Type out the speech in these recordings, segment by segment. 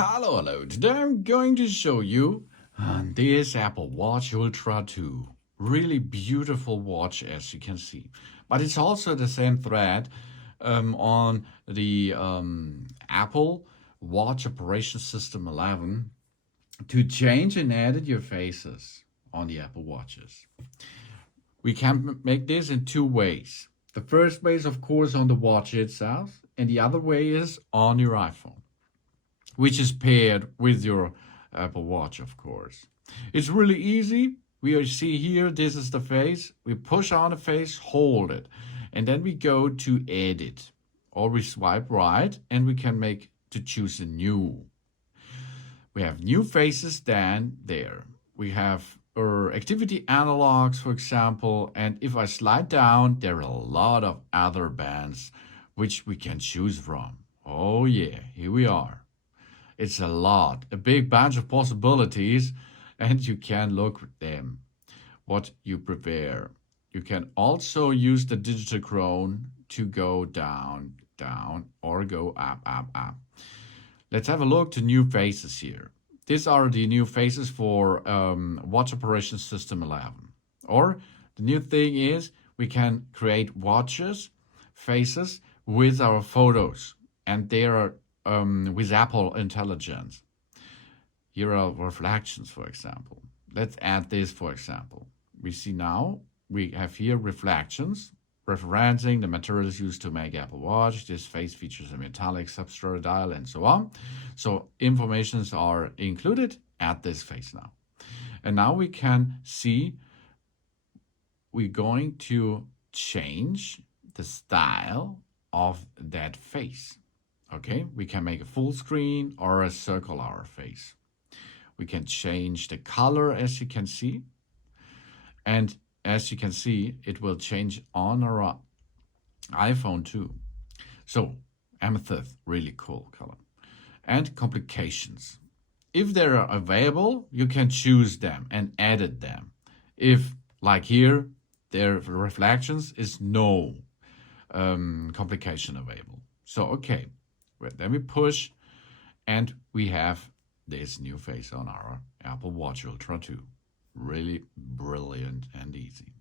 Hello. Today I'm going to show you this Apple Watch Ultra 2. Really beautiful watch, as you can see. But it's also the same thread on the Apple Watch Operation System 11 to change and edit your faces on the Apple Watches. We can make this in two ways. The first way is, of course, on the watch itself, and the other way is on your iPhone, which is paired with your Apple Watch, of course. It's really easy. We see here, this is the face. We push on the face, hold it, and then we go to edit. Or we swipe right, and we can make to choose a new. We have new faces then there. We have our activity analogs, for example, and if I slide down, there are a lot of other bands which we can choose from. Oh yeah, here we are. It's a big bunch of possibilities, and you can look at them, what you prefer. You can also use the digital crown to go down, or go up. Let's have a look to new faces here. These are the new faces for Watch Operation System 11. Or the new thing is we can create watches, faces with our photos, and they are with Apple Intelligence. Here are reflections, for example. Let's add this, for example. We see now we have here reflections, referencing the materials used to make Apple Watch. This face features a metallic substrate dial and so on. So informations are included at this face now. And now we can see we're going to change the style of that face. Okay, we can make a full screen or a circular face. We can change the color, as you can see. And as you can see, it will change on our iPhone too. So, amethyst, really cool color. And complications. If they are available, you can choose them and edit them. If, like here, their reflections is no complication available. So, okay. Then we push, and we have this new face on our Apple Watch Ultra 2. Really brilliant and easy.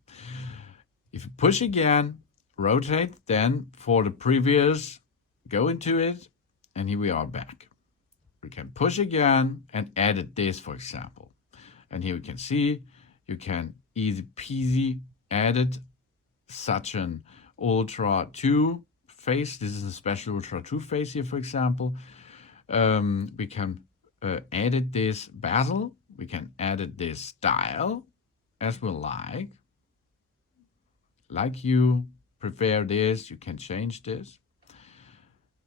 If you push again, rotate, then for the previous, go into it, and here we are back. We can push again and edit this, for example. And here we can see you can easy peasy edit such an Ultra 2 face. This is a special Ultra 2 face here, for example. We can edit this bezel. We can edit this style as we like. Like you prefer this, you can change this.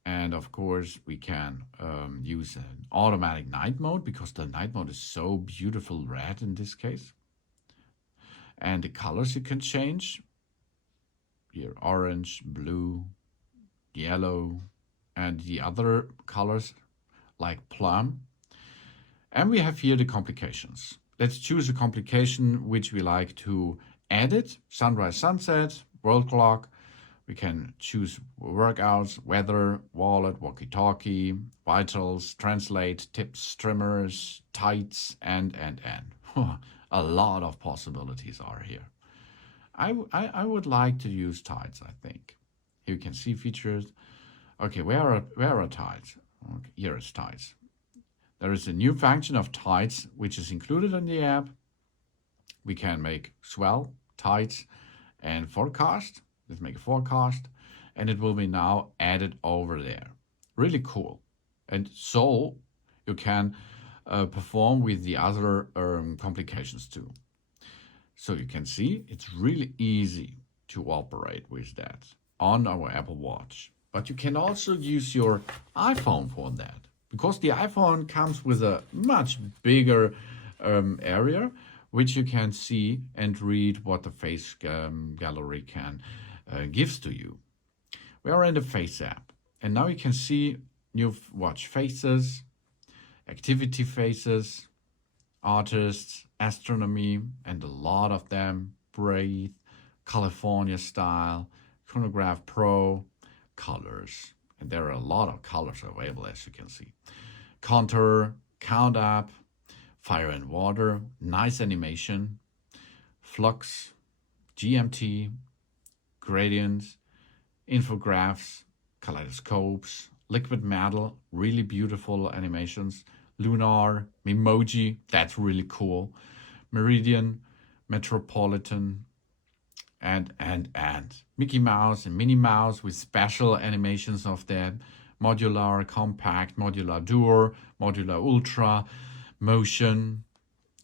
And of course, we can use an automatic night mode because the night mode is so beautiful red in this case. And the colors you can change. Here, orange, blue, yellow, and the other colors like plum. And we have here the complications. Let's choose a complication which we like to edit. Sunrise, sunset, world clock. We can choose workouts, weather, wallet, walkie-talkie, vitals, translate, tips, trimmers, tights, and. A lot of possibilities are here. I would like to use tights, I think. Here you can see features. Okay, where are tights? Okay, here is tights. There is a new function of tights which is included in the app. We can make swell, tights, and forecast. Let's make a forecast, and it will be now added over there. Really cool. And so you can perform with the other complications too. So you can see it's really easy to operate with that on our Apple Watch. But you can also use your iPhone for that, because the iPhone comes with a much bigger area, which you can see and read what the face gallery can gives to you. We are in the Face app, and now you can see new watch faces, activity faces, artists, astronomy, and a lot of them, Breathe, California Style, Chronograph Pro, colors. And there are a lot of colors available, as you can see. contour, count up, fire and water, nice animation, flux, GMT, gradients, infographics, kaleidoscopes, liquid metal, really beautiful animations, lunar, Memoji, that's really cool, meridian, metropolitan, and Mickey Mouse and Minnie Mouse with special animations of that, modular, compact, modular duo, modular ultra, motion,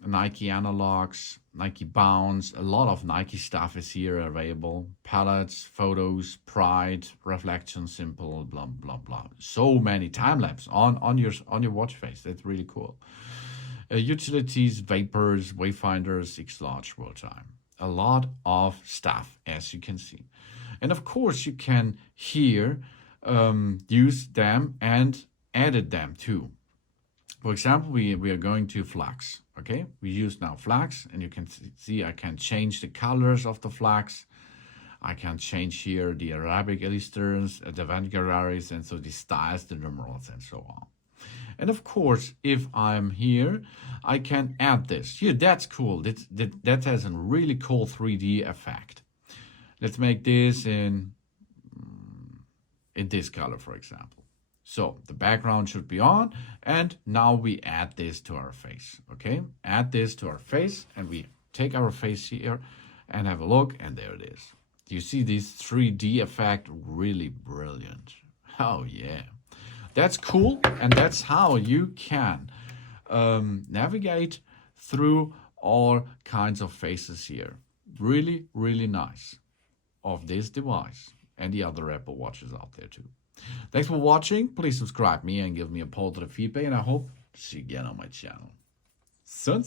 Nike analogs, Nike bounce, a lot of Nike stuff is here available. Palettes, photos, pride, reflection, simple, blah blah blah. So many time lapse on your watch face. That's really cool. Utilities, vapors, wayfinders, X large world time. A lot of stuff, as you can see. And of course, you can here use them and edit them too. For example, we are going to flux, okay? We use now flux, and you can see I can change the colors of the flux. I can change here the Arabic illustrations, the Vanguards, and so the styles, the numerals, and so on. And of course, if I'm here, I can add this. Here, that's cool. That has a really cool 3D effect. Let's make this in this color, for example. So the background should be on, and now we add this to our face, okay? Add this to our face, and we take our face here and have a look, and there it is. You see this 3D effect, really brilliant. Oh yeah, that's cool, and that's how you can navigate through all kinds of faces here. Really, really nice of this device and the other Apple Watches out there too. Thanks for watching. Please subscribe me and give me a positive feedback, and I hope to see you again on my channel. Soon.